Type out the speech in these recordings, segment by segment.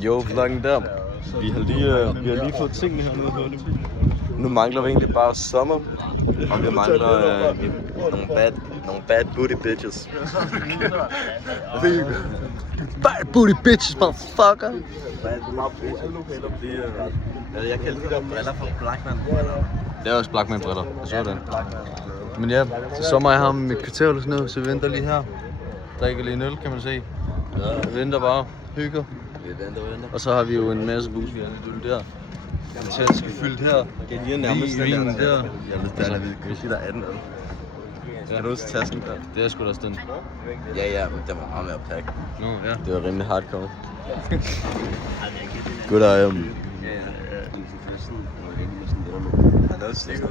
Jo, vloggen der. Vi har lige fået tingene hernede. Nu mangler vi egentlig bare sommer. Og vi mangler nogle bad booty bitches. Bad booty bitches, motherfucker! Jeg kaldte de der briller for Blackman. Det er også Blackman briller. Jeg så den. Men ja, til sommer er jeg ham et kvarter eller sådan noget, så vi venter lige her. Drikker lige en øl, kan man se. Vi venter bare. Hygger. Og så har vi jo en masse bus, vi har lidt øl der. Det skal fyldt her. Vinen der. Jeg vil sige, der er 18 øl. Skal du også tasken der? Det er sgu da sådan. Ja, men den var meget mere pakke. Nå, ja. Det var rimelig hardcore. Good eye. Det var sikkert.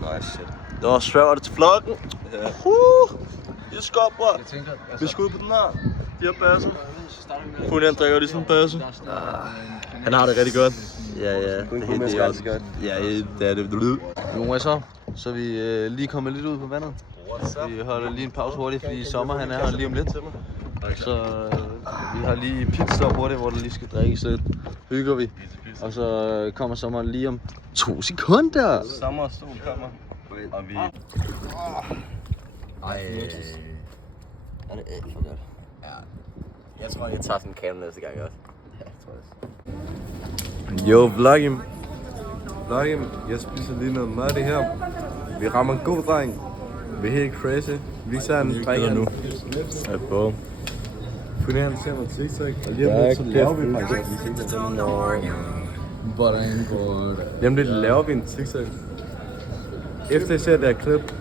Nej, shit. Det var svært til vloggen. Det er skørt, bror. Vi skal ud på den her. De her basse. Fulian drikker lige sådan en basse. Han har det rigtig godt. Ja. Det er helt godt. Ja, det er det. Nu så er vi lige kommet lidt ud på vandet. Vi holder lige en pause hurtigt, fordi sommer han er her lige om lidt. Så vi har lige pitstop hurtigt, hvor der lige skal drikkes lidt. Hygger vi. Og så kommer sommeren lige om 2 sekunder. Sommer og sol kommer. Og vi... Ej. Er det for godt? Ja. Jeg tror, jeg tager sådan en kamera næste gang også. Ja, jeg tror også. Jo, vloggen. Jeg spiser lige noget mad det her. Vi rammer en god dreng. Vi er helt crazy. Vi ser en dreng nu. Ja, på. Fordi han ser mig TikTok. Og lige om lidt, så laver vi faktisk. Jamen lidt laver vi en TikTok. Efter jeg ser det her klip.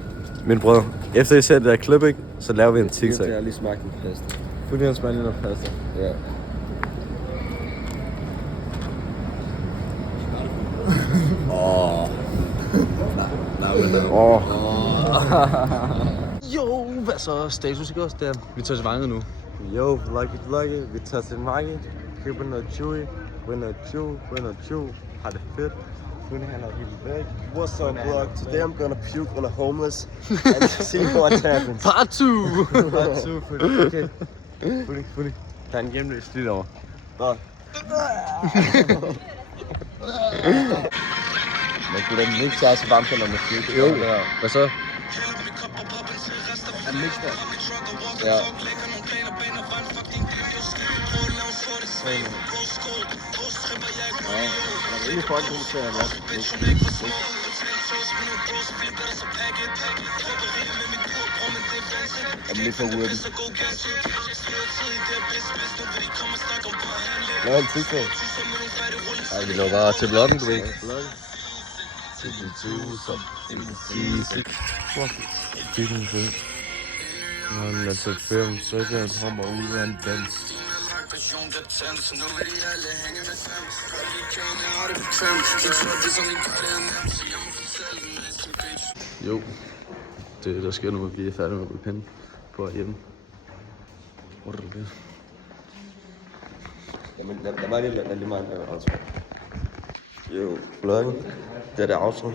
Min bror. Efter jeg ser det her klip, ikke? Så laver vi en TikTok. Jeg har lige smagt en pasta. Fordi han smager lige noget pasta. Ja. Jo, hvad så? Status ikke også der? Vi tager til Vanget nu. Jo, vlogge. Vi tager til Vanget. Køber noget chewy. Har det fedt. Han er helt væk. What's up, vlog? Today I'm gonna puke on a homeless and see what happens. Part 2! Okay. Fully. Der er en hjemløs lidt over. Nå. Men kunne den ikke så også varmt, når man puke? Jo. Hvad så? En mix der. Ja. Det er egentlig folk, der ser godt. Jeg er lidt for hurtigt. Lav en TikTok. Ej, vi når bare til vloggen, du ved. Man er så fem, så den kommer ud af en dans. Jo, det der sker nu, at vi er færdige med at blive pinde på hjemme. Hvor er det? Jamen, der var lige meget outro. Jo, vloggen. Det er det outro.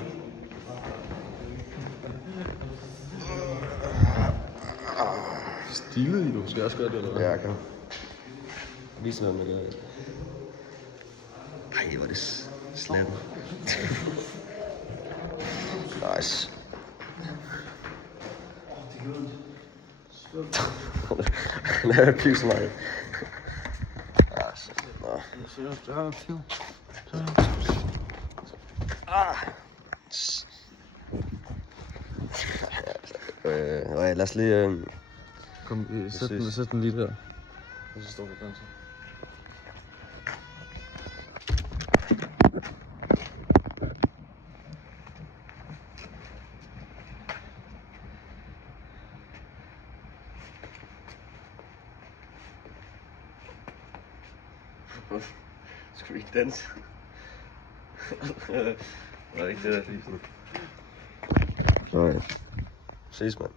Stilet i, du skal også gøre det, eller hvad? Ja, jeg kan. Vis noget med det. Ej, hvor er det slam. Nice. Lad mig pisse mig. Ah, shit. Nå. Lad os lige... Kom, sæt den lige der. Og så står vi der. Skal vi ikke danse? Var det ikke det, der fik sådan? Nej. Ses, mand.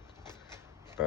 Ja,